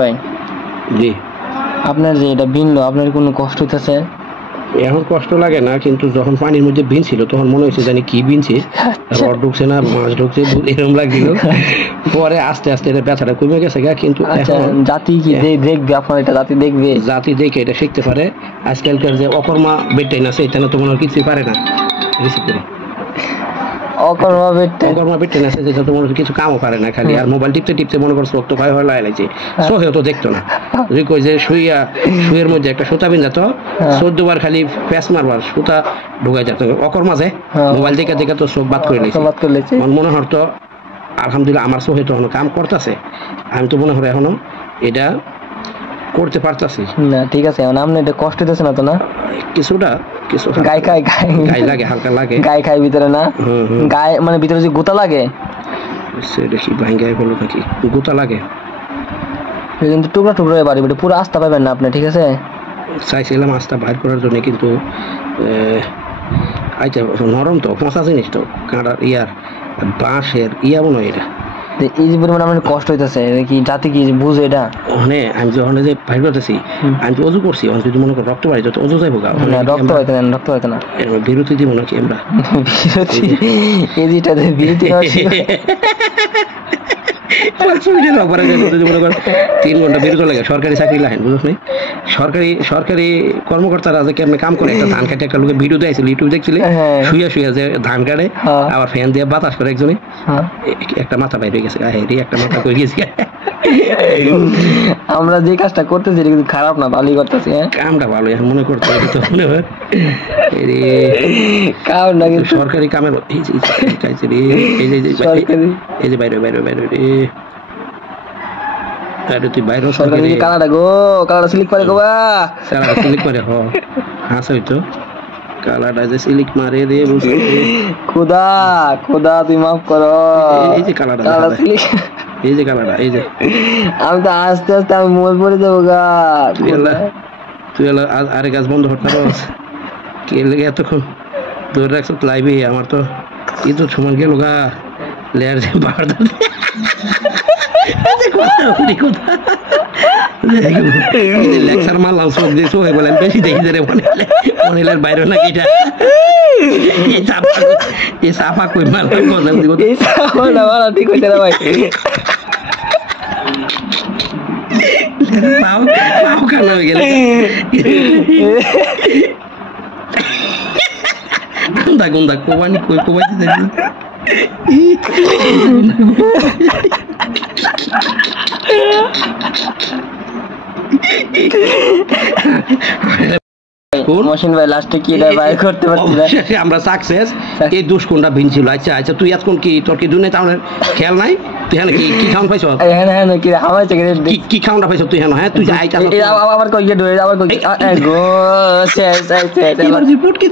ভাই জি আপনার যে এটা ভিনলো আপনার কোনো কষ্ট হইতেছে? এখন কষ্ট লাগে না, কিন্তু যখন পানির মধ্যে ভিনছিল তখন মনে হচ্ছে জানি কি ভিনছি, রড ঢুকছে না মাছ ঢুকছে এরকম লাগছিল। পরে আস্তে আস্তে এটা ব্যথাটা কমে গেছে গা। কিন্তু জাতি কি দেখবে আপনার, এটা জাতি দেখবে, জাতি দেখে এটা শিখতে পারে। আজকালকার যে অকর্মা বেটাইন আছে এটা তো মনে হয় কিছুই পারে না, রিসিভ করে অকর্মা বেটাইন আছে যেটা তো মনে হয় কিছু কামও পারে না, খালি আর মোবাইল টিপতে টিপতে মনে করছে তো ভয় ভয় লাগছে, সোহেও তো দেখতো না। যদি কই যে শুয়ের মধ্যে একটা সুতা বিন যেত 14 বার খালি প্যাঁচ মারবার সুতা ঢুকাই যেত। অকর্মা যে মোবাইল দেখে দেখে তো চোখ বাদ করে নিয়েছে। মনে হতো আলহামদুলিল্লাহ আমার চোখে তো এখনো কাম করতেছে, আমি তো মনে হয় এখনো এটা করতে পারতাছি না। ঠিক আছে, এখন আপনি এটা কষ্ট দিতেছে না তো? না কিছুটা গায়ে লাগে, হালকা লাগে, গায়ে খায় ভিতরে না, গায়ে মানে ভিতরে যে গোতা লাগে দেখি ভাঙ্গায় বলো নাকি গোতা লাগে, কিন্তু টুকরা টুকরা বাড়ি পুরো আস্থা পাবেন না আপনি। ঠিক আছে, চাইছিলাম আস্থা বাইর করার জন্য, কিন্তু আচ্ছা নরম তো, পচা জিনিস তো, কাঁটার ইয়ার বাঁশের ইয়া মনে হয় এটা। এই যে পরিমাণ আমার কষ্ট হইতেছে, কি জাতি কি বুঝে এটা? মানে আমি যখন যে বাইর করতেছি, আমি তো অজু করছি, আমি যদি মনে করি রক্ত বাড়ি তো অজু যাইবো গা, রক্ত হইতে না বিরতি দিব নাকি আমরা? বিরতি 3 ঘন্টা বিরত লাগে, সরকারি চাকরি লাগেন বুঝছ নাই? সরকারি কর্মকর্তারা যে কেমন কাম করে, একটা ধান কাটে একটা লোকের ভিডিও দিয়েছিল ইউটিউব দেখছিলি, শুয়ে শুয়ে যে ধান কাটে আবার ফ্যান দিয়ে বাতাস করে একজনে, একটা মাথা বাইরে হয়ে গেছে, একটা মাথা কই গেছে। আমরা যে কাজটা করতেছি কিন্তু খারাপ না, ভালোই করতেছি। কামটা ভালো এখন মনে করতে মনে হয় কাম না, সরকারি কামের এই যে বাইরে বাইরে বাইরে তুই বাইরে সরকারি কালাটা গো, কালাটা সিলিক করে গো, কালাটা সিলিক করে হাসা হইতো, কালাটা যে সিলিক মারে রে বুঝলি। খোদা তুই মাফ করো। এই যে কালাটা সিলিক, এই যে কালাটা, এই যে আমি তো আস্তে আস্তে আমি মোবাইল পরে যাবো গা। তুই আরে গাছ বন্ধ করতে পারস? কে লেগে এতক্ষণ ধরে রাখছ লাইভে? আমার তো কিন্তু সমান গেল গা লেয়ার যে বাড় লেকচার মারলাম চোখ দিয়ে চোখে বলেন বেশি দেখি রে মহিলার বাইরে নাকি এটা এই সাফা কই মারলাম ঠিক হইতে না ভাই। পাও কানা হয়ে গেলে গুন্দা কোবানি কই কোবাইতে দেখি মহসিন ভাই লাস্টে কি বাইর করতে পারছি না, আমরা সাকসেস। এই দুষ্কোণটা ভিন ছিল। আচ্ছা আচ্ছা তুই আজকে কি তোর কি দুনিয়া তাহলে খেয়াল নাই? তুই হ্যাঁ কি খাওয়ান পাইছ? কি আমার কি খাওয়ানটা পাইছ তুই? হ্যাঁ তুই যাই আবার কই গো শেষ এবার রিপোর্ট কি